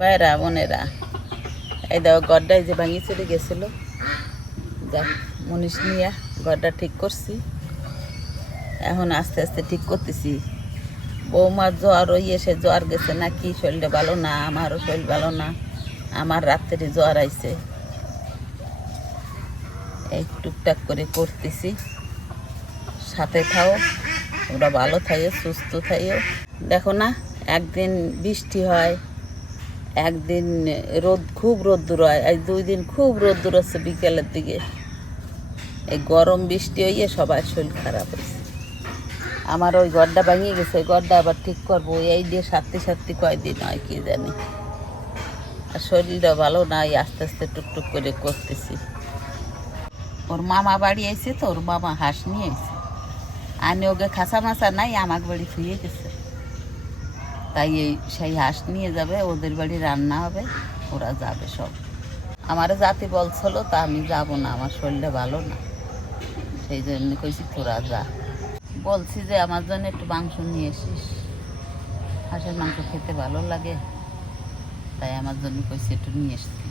ভাইরা বোনেরা, এই দাও গড্ডায় যে ভাঙি চলে গেছিল। যাক মনীষ নিয়ে গড্ডা ঠিক করছি। এখন আস্তে আস্তে ঠিক করতেছি। বৌমার জ্বর ওই এসে জ্বর গেছে না কি শরীরটা ভালো না, আমারও শরীর ভালো না, আমার রাত্রে জ্বর আইছে। এই টুকটাক করে করতেছি। সাথে থাও ওরা ভালো থাকে সুস্থ থাইও। দেখো না, একদিন বৃষ্টি হয় একদিন রোদ, খুব রোদ্দুর হয়, আজ দুই দিন খুব রোদ্দুর হচ্ছে বিকেলের দিকে। এই গরম বৃষ্টি হইয়ে সবার শরীর খারাপ হয়েছে আমার ওই গড়টা ভাঙিয়ে গেছে, ওই গড়টা আবার ঠিক করব। এই দিয়ে সাতটি সাতটি কয়দিন হয় কি জানি। আর শরীরটা ভালো না এই আস্তে আস্তে টুকটুক করে করতেছি। ওর মামা বাড়ি আইছে তো, ওর মামা হাঁস নিয়ে আইছে। আমি ওকে খাসা মাছা নাই আমার বাড়ি থুয়ে গেছে তাই এই সেই হাঁস নিয়ে যাবে ওদের বাড়ি রান্না হবে ওরা যাবে সব। আমার জাতি বলছিল তা আমি যাব না আমার শরীরটা ভালো না। সেই জন্য কইছি তোরা যা। বলছি যে আমার জন্য একটু মাংস নিয়ে এসিস। হাঁসের মাংস খেতে ভালো লাগে তাই আমার জন্য কইছি একটু নিয়ে এসছি।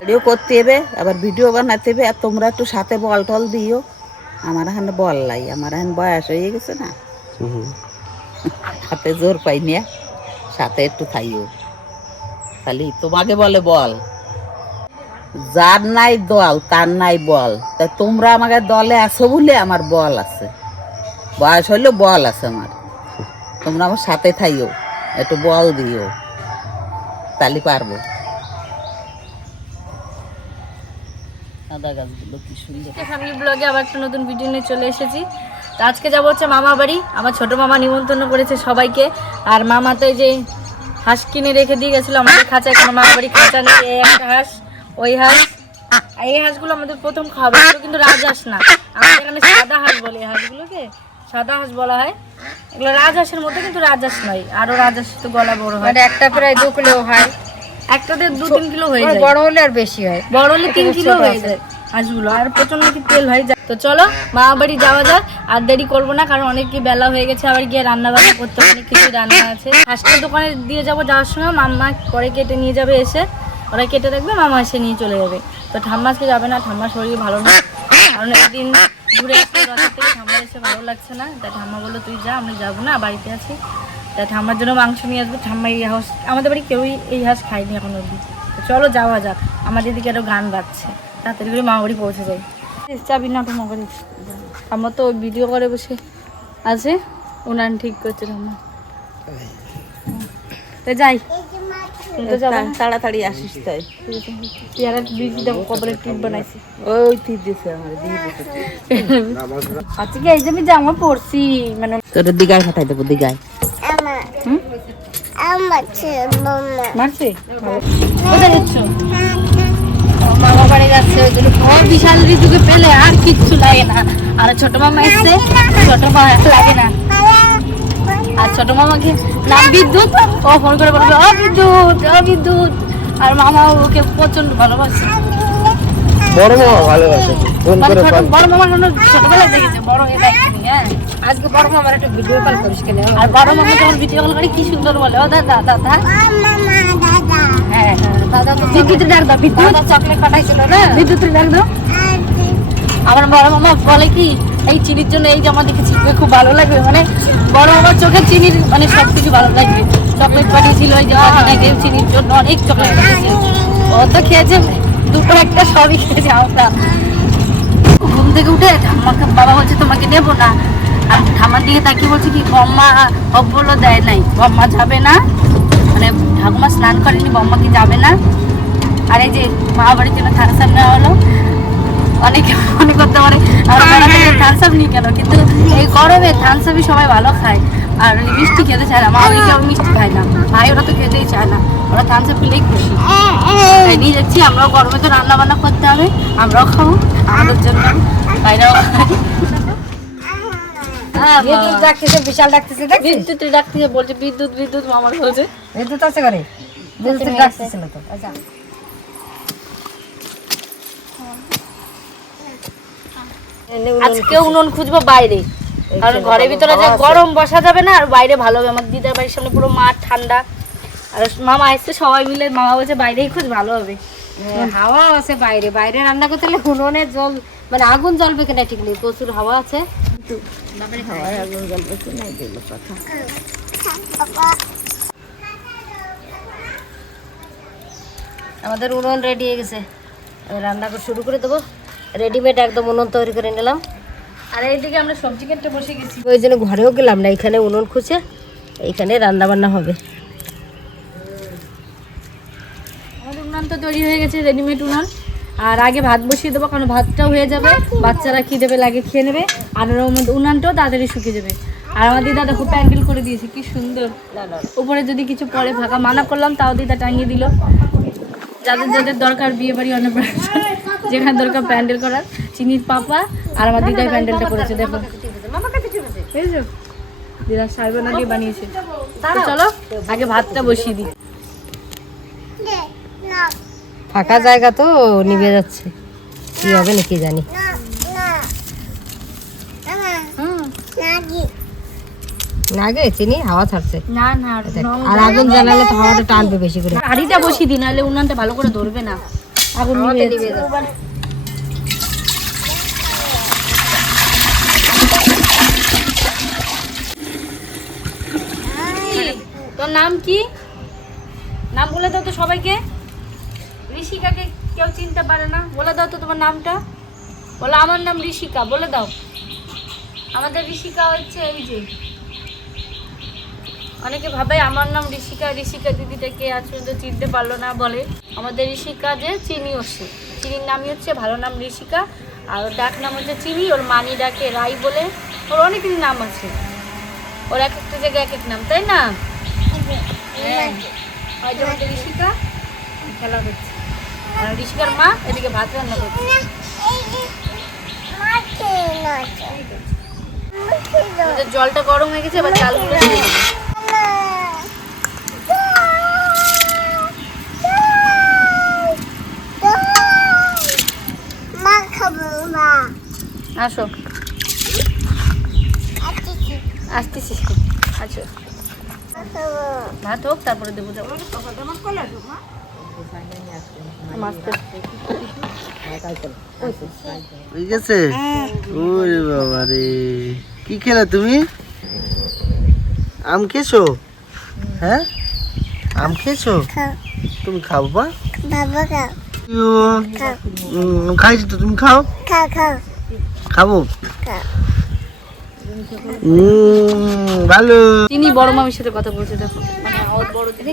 ভিডিও করতে হবে আবার ভিডিও বানাতে হবে আর তোমরা একটু সাথে বল টল দিও। আমার এখানে বল লাই আমার এখন বয়স হয়ে গেছে না। হাতে জোর পাই নিয়ে সাথে একটু খাইও। খালি তোমাকে বলে বল, যার নাই দল, তার নাই বল। তা তোমরা আমাকে দলে আছো বলে আমার বল আছে। বয়স হইলে বল আছে আমার। তোমরা আমার সাথে থাইও, একটু বল দিও তালি পারব। আদা গাছগুলো কি সুন্দর। ব্লগে আবার একটা নতুন ভিডিও নিয়ে চলে এসেছি। তো আজকে যাব হচ্ছে মামা বাড়ি। আমার ছোট মামা নিমন্ত্রণ করেছে সবাইকে। আর মামা তো এই যে হাঁস কিনে রেখে দিয়ে গেছিল আমাদের খাঁচায় কোনো মামা বাড়ি খাঁচা নেই। এই একটা হাঁস ওই হাঁস। এই হাঁসগুলো আমাদের প্রথম খাবে এগুলো কিন্তু রাজহাঁস না। আমাদের এখানে সাদা হাঁস বলে এই হাঁসগুলোকে সাদা হাঁস বলা হয়। এগুলো রাজহাঁসের মধ্যে কিন্তু রাজহাঁস নয় আরও রাজহাঁস তো গলা বড় হয়। মানে একটা প্রায় দু কিলো হয়। একটাতে দু তিন কিলো হয়ে যায়। বড় হলে আর বেশি হয়। বড় হলে তিন কিলো হয়ে যায় হাঁসগুলো। আর প্রচণ্ড কি তেল হয়। তো চলো মা বাড়ি যাওয়া যাক। আর দেরি করব না, কারণ অনেক কি বেলা হয়ে গেছে, আবার গিয়ে রান্না বান্না করতে অনেক কিছু রান্না আছে। হাঁসটা দোকানে দিয়ে যাব যাওয়ার সময়, মাম্মা পরে কেটে নিয়ে যাবে এসে। ওরা কেটে রাখবে মামা এসে নিয়ে চলে যাবে। তো ঠাম্মা আজকে যাবে না, ঠাম্মার শরীর ভালো না। কারণ একদিন ঘুরে আসতে ঠাম্মার এসে ভালো লাগছে না। তাই ঠাম্মা বলল, তুই যা, আমি যাব না, বাড়িতে আছি। তাই ঠাম্মার জন্য মাংস নিয়ে আসবে। ঠাম্মা এই হাঁস আমাদের বাড়ি কেউই এই হাঁস খায়নি এখন অবধি। তো চলো যাওয়া যাক, আমাদের দিদিকে আরও গান বাজছে। তাড়াতাড়ি করে মা বাড়ি পৌঁছে যাই। চাবি না ঠাম্মা বাড়ি আমার তো ভিডিও করে বসে আছে উনান ঠিক করছে ঠাম্মা তো যাই? তাড়াতাড়ি আসিস তাই। পেয়ারা বিজি দেখো টিপ বানাইছি। ওই তীর দিছে আমার আজকে এই যে আমি জামা পরছি মানে তোর দিঘায় ফাটাই দেবো দিঘায়। মারছে? কোথায় যাচ্ছ? মামা বাড়ি যাচ্ছে ওই জন্য বিশাল ঋতুকে পেলে আর কিচ্ছু লাগে না। আর ছোট মামা এসছে ছোট মামা লাগে না। আর ছোট মামাকে নাম বিদ্যুৎ ও ফোন করে বলবে ও বিদ্যুৎ ও বিদ্যুৎ। আর মামা ওকে প্রচণ্ড ভালোবাসে। বড় মামা ভালোবাসে ফোন মানে করে বড় মামা ছোটবেলায় দেখেছে বড় হয়ে দেখেনি হ্যাঁ। আজকে বড় মামার একটা ভিডিও কল করিস কেন? আর বড় মামা যখন ভিডিও কল করে কি সুন্দর বলে ও দাদা দাদা। দাদা তো বিদ্যুৎ ডাক দাও বিদ্যুৎ। চকলেট পাঠাইছিল না? বিদ্যুৎ ডাক দাও। আমার বড় মামা বলে কি এই চিনির জন্য এই জামা তোকে খুব ভালো লাগবে। মানে বড় মামার চোখে চিনির মানে সব কিছু ভালো লাগবে। চকলেট পাঠিয়েছিল ওই জামা চিনির জন্য অনেক চকলেট পাঠিয়েছে ও তো খেয়েছে দুটো একটা সবই খেয়েছে আমরা। ঘুম থেকে উঠে ঠাম্মাকে বাবা বলছে তোমাকে নেব না। আর ঠাম্মার দিকে তাকিয়ে বলছে কি বম্মা অব্বলও দেয় নাই। বম্মা যাবে না। মানে ঠাকুমা স্নান করেনি বম্মা কি যাবে না। আর এই যে মা বাড়ির জন্য থানসাপ নেওয়া হলো। অনেকে মনে করতে পারে আর থানসাপ নিই কেন? কিন্তু এই গরমে থানসাপই সবাই ভালো খায়। আর মিষ্টি খেতে চায় না। মা কেউ মিষ্টি খায় না। ভাই ওরা তো খেতেই চায় না। ওরা থানসাপ খেলেই খুশি। তাই নিয়ে যাচ্ছি। আমরাও গরমে তো রান্না বান্না করতে হবে। আমরাও খাব। আমাদের জন্য। বাইরেও খাই। হ্যাঁ, বিদ্যুৎ ডাকতেছে বিশাল ডাকতেছে বিদ্যুৎ ডাকতেছে বলছে বিদ্যুৎ বিদ্যুৎ মামার বলছে। বিদ্যুৎ আছে ঘরে? বিদ্যুৎ ডাকতেছিল তো আচ্ছা। আজকে উনুন খুঁজবো বাইরে। কারণ ঘরের ভিতরে যে গরম বসা যাবে না আর বাইরে ভালো হবে। আমার দিদার বাড়ির সামনে পুরো মাঠ ঠান্ডা। আর মামা আসছে সবাই মিলে মামা বলছে বাইরেই খুব ভালো হবে। হ্যাঁ, হাওয়া আছে বাইরে। বাইরে রান্না করতে হলে উনুনের জল মানে আগুন জ্বলবে কিনা ঠিক নেই প্রচুর হাওয়া আছে। আগুন দিল কথা। আমাদের উনুন রেডি হয়ে গেছে। রান্না করে শুরু করে দেবো। রেডিমেড একদম উনুন তৈরি করে নিলাম। আর এইদিকে আমরা সবজি কেটে বসে গেছি। ওই জন্য ঘরেও গেলাম না এখানে উনুন খুঁজে এইখানে রান্না বান্না হবে। আমাদের উনান তো তৈরি হয়ে গেছে রেডিমেড উনান। আর আগে ভাত বসিয়ে দেবো কারণ ভাতটাও হয়ে যাবে। বাচ্চারা খিদে পেলে আগে খেয়ে নেবে। আর ওর মধ্যে উনানটাও তাড়াতাড়ি শুকিয়ে যাবে। আর আমার দিদা দেখো প্যান্ডেল করে দিয়েছে কি সুন্দর। উপরে যদি কিছু পরে ফাঁকা মানা করলাম তাও দিদা টাঙিয়ে দিল। যাদের যাদের দরকার বিয়ে বাড়ি অনেক যেখানে দরকার প্যান্ডেল করার চিনির পাপা আর আমার দিদাই প্যান্ডেলটা করেছে দেখো। দিদা সাইবানা দিয়ে বানিয়েছে চলো আগে ভাতটা বসিয়ে দিই। ফাঁকা জায়গা তো নিভে যাচ্ছে। কি হবে নাকি জানি। না চিনি হাওয়া ছাড়ছে। না না আর আগুন জ্বালালে তো হাওয়াটা টানবে বেশি করে। হাড়িটা বসিয়ে দিই নাহলে উনানটা ভালো করে ধরবে না। আগুন নিভে যাচ্ছে। তোর নাম কি? নাম বলে দাও তো সবাইকে। ঋষিকাকে কেউ চিনতে পারে না। বলে দাও তো তোমার নামটা। বলো আমার নাম ঋষিকা বলে দাও। আমাদের ঋষিকা হচ্ছে এই যে। অনেকে ভাবে আমার নাম ঋষিকা ঋষিকা দিদিটা কে আজ পর্যন্ত চিনতে পারল না বলে। আমাদের ঋষিকা যে চিনি ওসে চিনির নামই হচ্ছে ভালো নাম ঋষিকা। আর ওর ডাক নাম হচ্ছে চিনি ওর মানি ডাকে রাই বলে। ওর অনেক নাম আছে। ওর এক একটা জায়গায় এক এক নাম তাই না? হ্যাঁ। আমাদের ঋষিকা খেলা হচ্ছে। ঋষিকার মা এদিকে ভাত রান্না করছে। আমাদের জলটা গরম হয়ে গেছে, এবার চালগুলো। আসো। আসতেছি। আচ্ছা ভাত হোক, তারপরে দেবো। যাব। ঠিক আছে? ওরে বাবা রে। কি খেলে তুমি? আম খেয়েছো? হ্যাঁ? আম খেয়েছো? তুমি খাও বা? খাইছি তো তুমি খাও? খাব? উম, ভালো। তিনি বড় মামির সাথে কথা বলছে দেখো। মানে ওর বড় দিদি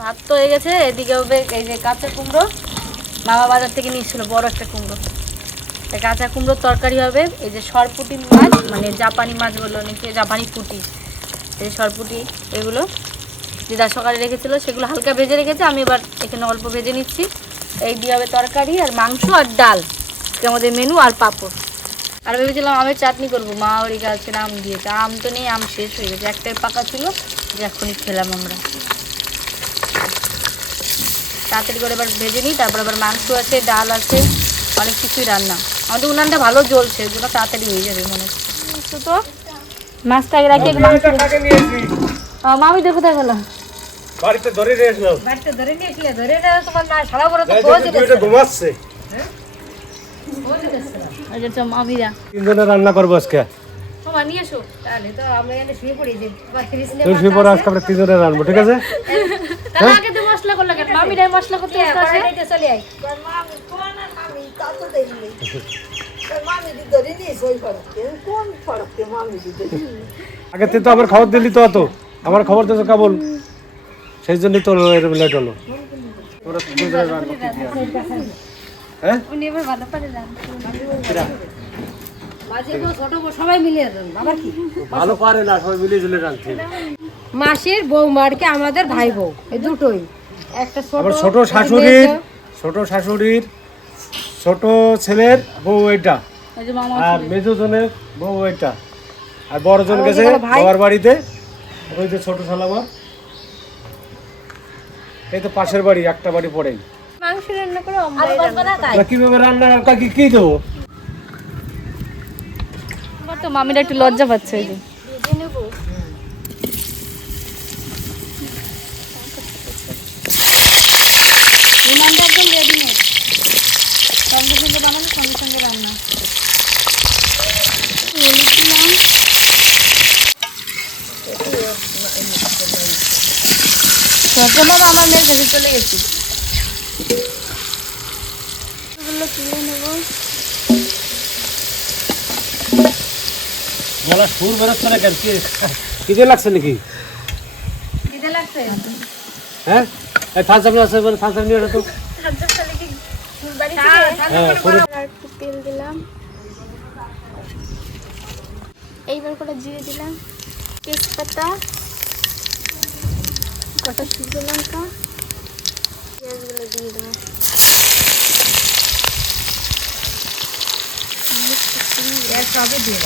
ভাত তো হয়ে গেছে, এদিকে হবে এই যে কাঁচা কুমড়ো। মামা বাজার থেকে নিয়েছিল বড় একটা কুমড়ো। কাঁচা কুমড়োর তরকারি হবে, এই যে সরপুটি মাছ মানে জাপানি মাছ বলল অনেকে জাপানি পুটি। এই সরপুটি, এগুলো দিদা সকালে রেখেছিল, সেগুলো হালকা ভেজে রেখেছে, আমি এবার এখানে অল্প ভেজে নিচ্ছি। এই দিয়ে হবে তরকারি আর মাংস আর ডাল। আমাদের মেনু আর পাঁপড়। আর ভেবেছিলাম আমের চাটনি করব, মা ওই গাছের আম দিয়েছে, আম তো নেই, আম শেষ হয়ে গেছে, একটাই পাকা ছিল, যে এখনই খেলাম আমরা। তাড়াতাড়ি করে এবার ভেজে নিই তারপর আবার মাংস আছে ডাল আছে অনেক কিছুই রান্না। আমাদের উনানটা ভালো জ্বলছে ওই জন্য তাড়াতাড়ি হয়ে যাবে মনে হচ্ছে। তো মাছটা আগে রাখি মাংস মামি দেখো কোথায় গেল? বাড়িতে ধরে নিয়ে আসলাম। বাড়িতে ধরে নিয়েছিলে ধরে না তোমার মা সারা বড় তো এই বোঝ দেখো ঘুমাচ্ছে। ওই মামিরা তিনজনে রান্না করব আজকে। মামা নিয়ে এসো। তাহলে তো আমরা এখানে শুয়ে পড়ি যে তুমি শুয়ে পড়ো আজকে আমরা তিনজনে রান্নবো ঠিক আছে? তাহলে আগে তো মশলা করল কেন? মামিরাই মশলা করতে আসে? চলে আই আগে তুই তো আমার খবর দিলি তো অত। আমার খবর দিয়েছ কেবল? সেই জন্যই তোর এরকম লেট হলো। হ্যাঁ? মাঝে বউ, ছোট সবাই মিলে আবার কি? ভালো পারে না সবাই মিলিয়ে ঝুলে রাঁধছে মাসির বউ মারকে আমাদের ভাই বউ এই দুটোই। একটা ছোট ছোট শাশুড়ির ছোট শাশুড়ির ছোট ছেলের বউ এটা। ওই আর মেজো জনের বউ এটা। আর বড় জন গেছে বাবার বাড়িতে। ওই যে ছোট শালামা এই তো পাশের বাড়ি একটা বাড়ি পড়েই মাংস রান্না করে তাই কীভাবে রান্না কাকি কি দেবো? আমার তো মামিরা একটু লজ্জা পাচ্ছে ওই যে বিমানটা একদম রেডিমেড সঙ্গে সঙ্গে বানানো সঙ্গে সঙ্গে রান্না সরকার আমার মেয়ের কাছে চলে গেছি। গলা সুর বেরোচ্ছে না কেন? খিদে লাগছে নাকি? দিতে লাগছে? হ্যাঁ? এই আছে বলে তো। হ্যাঁ একটু তেল দিলাম। এইবার করে জিরে দিলাম। তেজপাতা। কটা শুকনো লঙ্কা পেঁয়াজগুলো দিয়ে দেবো। দিয়ে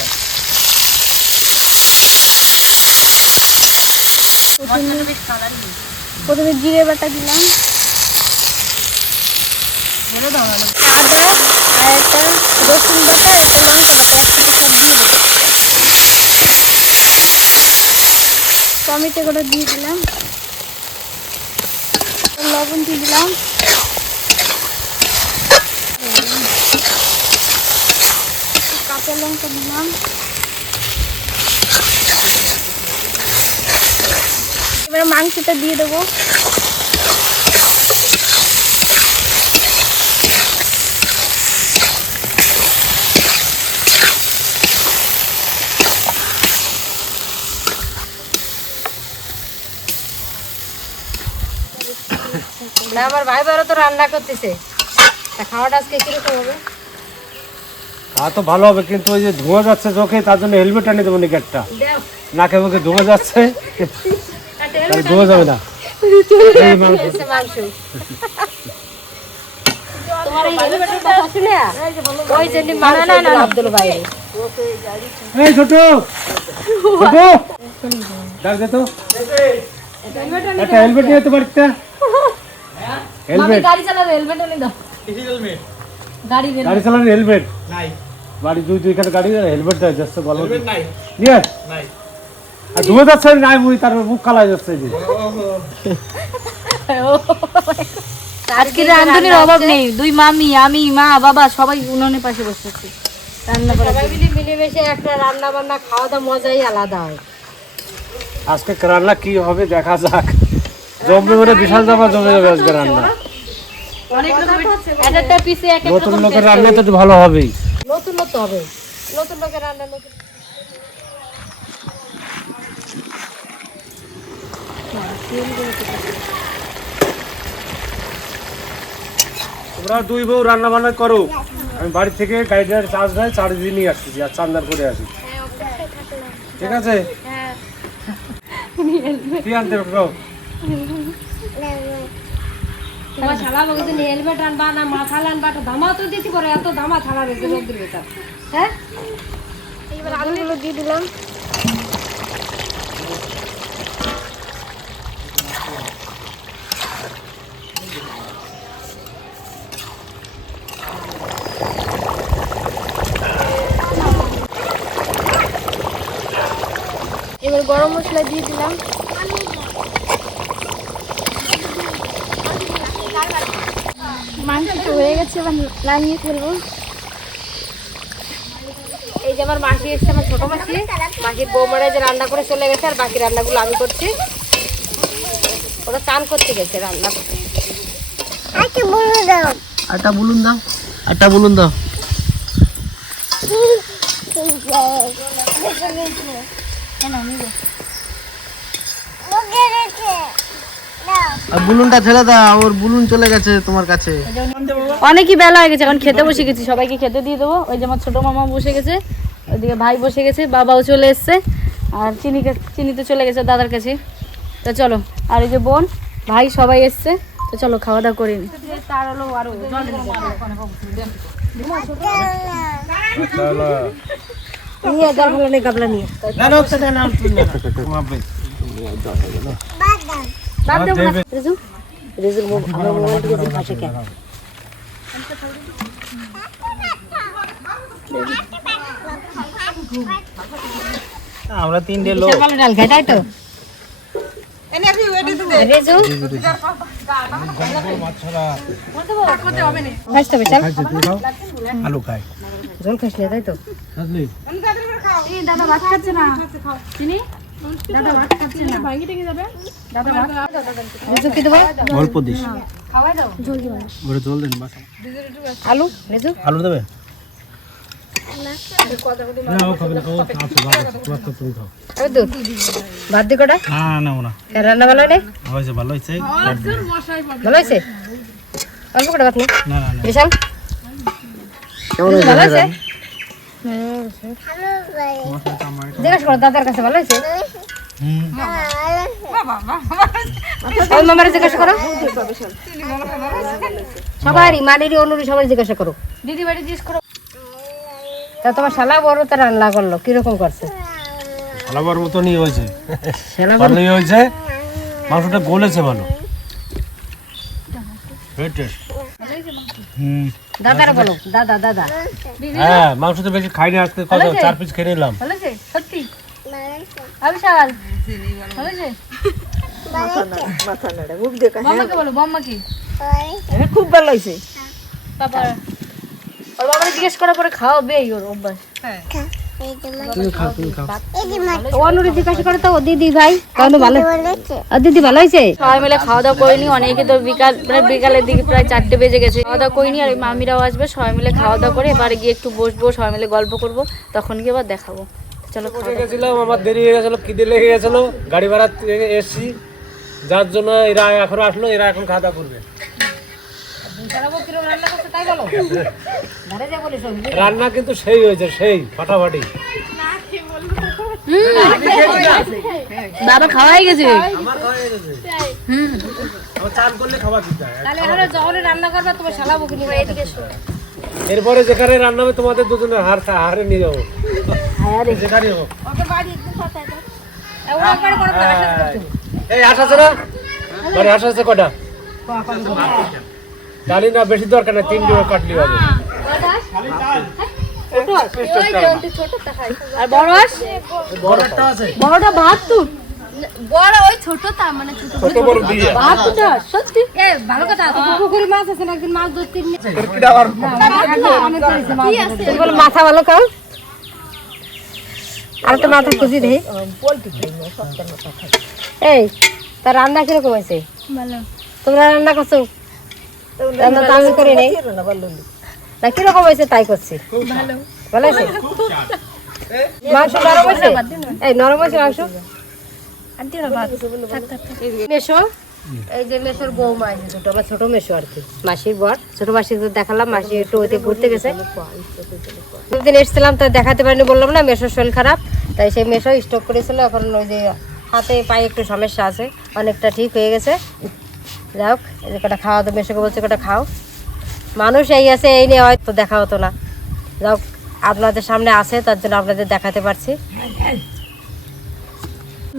প্রথমে জিরে বাটা দিলাম। আদা আর একটা রসুন বাটা আর একটা লঙ্কা বাটা একসাথে সব দিয়ে দেবো। টমেটো করে দিয়ে দিলাম। লবণ দিয়ে দিলাম। কাঁচা লঙ্কা দিলাম। এবার মাংসটা দিয়ে দেবো। না, আমার ভাই বারো তো রান্না করতেছে। তা খাওয়াটা আজকে কীরকম হবে? তা তো ভালো হবে কিন্তু ওই যে ধোঁয়া যাচ্ছে চোখে তার জন্য হেলমেট আনিয়ে দেবো নাকি একটা? নাকে মুখে ধোঁয়া যাচ্ছে। ধোঁয়া যাবে না। তোমার একটা হেলমেট নিয়ে তো। বাড়িতে হেলমেট গাড়ি চালাবে হেলমেট এনে দাও। গাড়ি গাড়ি চালানোর হেলমেট নাই। বাড়ি দুই দুইখানে গাড়ি হেলমেট দেয় যাচ্ছে বলো নাই। নিয়ে। আয়। আর ধুয়ে যাচ্ছে নাই মুই তার মুখ কালা যাচ্ছে যে। আজকে রান্ধনির অভাব নেই দুই মামি আমি মা বাবা সবাই উনুনের পাশে বসে রান্না করা সবাই মিলে মিলেমিশে একটা রান্না বান্না খাওয়া দাওয়া মজাই আলাদা হয়। আজকে রান্না কি হবে দেখা যাক। জমবে মানে বিশাল জামা জমে যাবে আজকে রান্না। নতুন লোকের রান্না তো ভালো হবেই। নতুন নতুন হবে। নতুন লোকের রান্না নতুন তোমরা দুই বউ রান্না বান্না করো। আমি বাড়ি থেকে গাড়িটার চার্জ নেয় চার্জ দিয়ে নিয়ে আসতেছি আর চান্দার করে আসি। ঠিক আছে? কি আনতে বলো? তোমার শালা বাবু তুমি হেলমেট আনবা না মাথা আনবা, একটা ধামা তো দিতে পারে, এত ধামা ছাড়া রয়েছে রোদ্রের ভেতর। হ্যাঁ? এবার আলুগুলো দিয়ে দিলাম। হয়ে গেছে ফেলব এই যে আমার মাসি এসছে আমার ছোট মাসি। মাসির বৌমারা যে রান্না করে চলে গেছে আর বাকি রান্নাগুলো আমি করছি। ওরা চান করতে গেছে রান্না করতে। আটা বলুন দাও আটা বলুন দাও। আর বুলুনটা ছেড়ে দাও ওর বুলুন চলে গেছে তোমার কাছে। অনেকই বেলা হয়ে গেছে এখন খেতে বসে গেছি সবাইকে খেতে দিয়ে দেবো। ওই যে আমার ছোটো মামা বসে গেছে ওইদিকে ভাই বসে গেছে বাবাও চলে এসছে আর চিনি তো চলে গেছে দাদার কাছে। তো চলো আর এই যে বোন ভাই সবাই এসছে তো চলো খাওয়া দাওয়া করে নি। তার হলো আরও নিয়ে। দেবো না রেজু আমার মোবাইল থেকে যে ভাষা কেন আমরা তিনটে লোক। ভালো ডাল তাই তো? আলু খাই। জল খাস তাই তো? দাদা ভাত খাচ্ছে না। চিনি? অল্প দিস। জল দেন আলু দেবে? ভাত দি কটা। না না না। রান্না ভালো নেই ভালো হয়েছে ভালো হয়েছে? অল্প কটা ভাত নেই না না না। বিশাল। কেমন ভালো হয়েছে? জিজ্ঞাসা করো দাদার কাছে ভালো হয়েছে? সবারই মানেরই সবাই জিজ্ঞাসা করো। দিদি বাড়ি জিজ্ঞেস করো। তা তোমার শালা বড় তো রান্না করল কীরকম করছে? খালাবার মতনই হয়েছে। ভালোই হয়েছে। মাংসটা গলেছে ভালো। হুম। দাদারা বলো দাদা দাদা। হ্যাঁ মাংস তো বেশি খাইনি আজকে কত? চার পিস খেয়ে নিলাম। সত্যি? খুব ভালো লাগছে ওর জিজ্ঞেস করার পরে খাওয়াবে ওর অভ্যাস। তুমি দিদি ভাই ভালো। দিদি ভালো হয়েছে? সবাই মিলে খাওয়া দাওয়া করিনি অনেকে তো বিকাল মানে বিকালের দিকে প্রায় চারটে বেজে গেছে। খাওয়া দাওয়া করিনি আর মামিরাও আসবে সবাই মিলে খাওয়া দাওয়া করে এবারে গিয়ে একটু বসবো সবাই মিলে গল্প করব তখন গিয়ে আবার দেখাবো। চলো গেছিলাম আমার দেরি হয়ে গেছিল খিদে লেগে গেছিল গাড়ি ভাড়া এসছি। যার জন্য এরা এখন আসলো এরা এখন খাওয়া দাওয়া করবে। রান্না কিন্তু সেই হয়েছে সেই ফাটাফাটি। বাবা খাওয়াই গেছে? হয় এরপরে যেখানে রান্না হবে তোমাদের দুজনের হার হারে নিয়ে যাব। যেখানে হোক। এই আশ আছে। না বাড়ি আশ আছে। কটা? জানি না বেশি দরকার না তিন জোড়া কাটলি হবে আর বড় বড়টা বাহাত্তর। বড় ওই ছোটটা মানে ছোট ছোট বড় দিয়ে। বাহাত্তরটা সত্যি? এ ভালো কথা পুকুরে মাছ আছে না একদিন মাছ ধরতে তুমি বলো মাথা ভালো খাও আর তো মাথা খুশি দেই। এই তার রান্না কীরকম হয়েছে? তোমরা রান্না করছ? রান্না তো আমি করি নাই। না কীরকম হয়েছে তাই করছি? ভালো। ভালো হয়েছে? মাংস নরম হয়েছে? এই নরম হয়েছে মাংস? আর দিও না ভাত থাক থাক। থাক। মেশো। এই যে মেশোর বৌমা আছে দুটো আমার ছোট মেশো আর কি। মাসির বর। ছোট মাসি তো দেখালাম মাসি একটু ওইতে ঘুরতে গেছে। দুদিন এসেছিলাম তো দেখাতে পারিনি বললাম না মেশোর শরীর খারাপ। তাই সেই মেশো স্টক করেছিল এখন ওই যে হাতে পায়ে একটু সমস্যা আছে অনেকটা ঠিক হয়ে গেছে। যাই হোক এই কটা খাওয়া তো মেশোকে বলছে কটা খাও। মানুষ এই আছে এই নিয়ে হয়তো দেখা হতো না। যাই হোক আপনাদের সামনে আছে তার জন্য আপনাদের দেখাতে পারছি।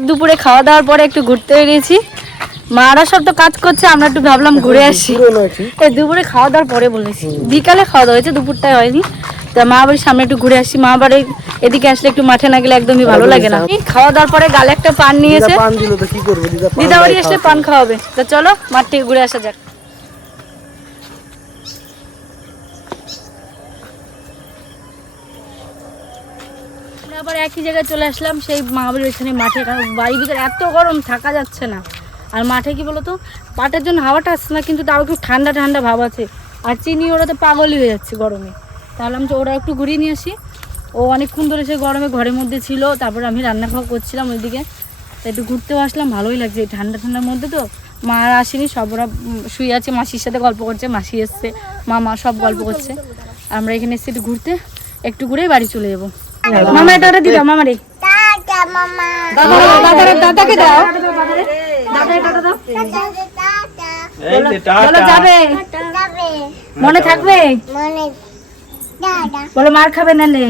দুপুরে খাওয়া দাওয়ার পরে একটু ঘুরতে বেরিয়েছি। মারা সব তো কাজ করছে আমরা একটু ভাবলাম ঘুরে আসি। দুপুরে খাওয়া দাওয়ার পরে বলেছি। বিকালে খাওয়া দাওয়া হয়েছে দুপুরটায় হয়নি। তা মা বাড়ির সামনে একটু ঘুরে আসি। মা বাড়ির এদিকে আসলে একটু মাঠে না গেলে একদমই ভালো লাগে না। খাওয়া দাওয়ার পরে গালে একটা পান নিয়েছে দিদা বাড়ি আসলে পান খাওয়াবে। তা চলো মাঠ থেকে ঘুরে আসা যাক। আবার একই জায়গায় চলে আসলাম সেই মা বাড়ির ওইখানে মাঠে। কারণ বাড়ির ভিতরে এত গরম থাকা যাচ্ছে না। আর মাঠে কি বলতো পাটের জন্য হাওয়াটা আসছে না কিন্তু তাও একটু ঠান্ডা ঠান্ডা ভাব আছে। আর চিনি ওরা তো পাগলই হয়ে যাচ্ছে গরমে। তাহলে আমি ওরা একটু ঘুরিয়ে নিয়ে আসি। ও অনেকক্ষণ ধরে সে গরমে ঘরের মধ্যে ছিল তারপর আমি রান্না খাওয়া করছিলাম ওইদিকে। তা একটু ঘুরতেও আসলাম ভালোই লাগছে এই ঠান্ডা ঠান্ডার মধ্যে তো। মা আর আসেনি সব ওরা শুয়ে আছে মাসির সাথে গল্প করছে মাসি এসছে মামা সব গল্প করছে। আমরা এখানে এসেছি একটু ঘুরতে একটু ঘুরেই বাড়ি চলে যাব। মামা এটা ওটা দিলাম মামারে দাদা দাদাকে দাও। যাবে। মনে থাকবে? বলো মার খাবে নালে?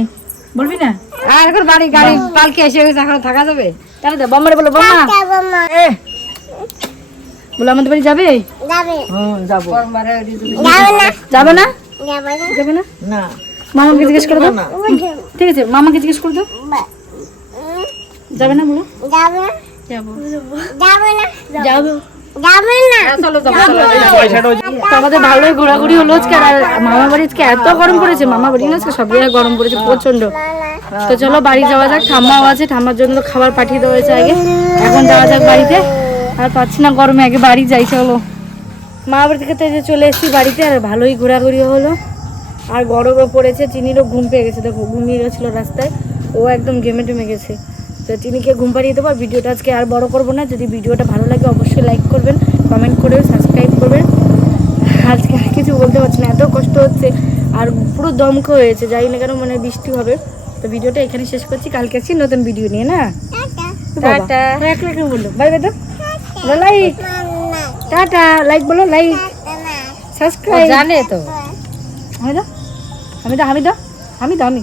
বলবি না? আর এখন বাড়ি গাড়ি পালকি এসে গেছে এখন থাকা যাবে? তাহলে দাও বম্মারে বলো বম্মা। এ বলো আমাদের বাড়ি যাবে? যাবে। হুম যাব। যাবে না। যাবে না? না। মামাকে জিজ্ঞেস করে দাও। ঠিক আছে মামাকে জিজ্ঞেস করে দাও। যাবে না বলো? যাব যাব। যাব চলো তো আমাদের ভালোই ঘোরাঘুরি হলো আজকে আর মামা বাড়ি আজকে এত গরম পড়েছে মামা বাড়ি না আজকে সব জায়গায় গরম পড়েছে প্রচণ্ড তো চলো বাড়ি যাওয়া যাক ঠাম্মাও আছে ঠাম্মার জন্য খাবার পাঠিয়ে দেওয়া হয়েছে আগে। এখন যাওয়া যাক বাড়িতে। আর পাচ্ছি না গরমে আগে বাড়ি যাই চলো। মা বাড়ি থেকে তো চলে এসেছি বাড়িতে আর ভালোই ঘোরাঘুরি হলো। আর গরমও পড়েছে চিনিরও ঘুম পেয়ে গেছে দেখো ঘুমিয়ে গেছিল রাস্তায়। ও একদম গেমে টেমে গেছে। তো চিনিকে ঘুম পাড়িয়ে দেবো আর ভিডিওটা আজকে আর বড় করব না। যদি ভিডিওটা ভালো লাগে অবশ্যই লাইক করবেন কমেন্ট করে সাবস্ক্রাইব করবেন। আজকে আর কিছু বলতে পারছি না এত কষ্ট হচ্ছে আর পুরো দমক হয়েছে জানি না কেন মানে বৃষ্টি হবে। তো ভিডিওটা এখানে শেষ করছি কালকে আসছি নতুন ভিডিও নিয়ে না? টাটা। এক লাইক বলল বাই বাই তো। লাইক টাটা লাইক বলো লাইক সাবস্ক্রাইব জানে তো। আমি দাও আমি দাও আমি দাও আমি দাও আমি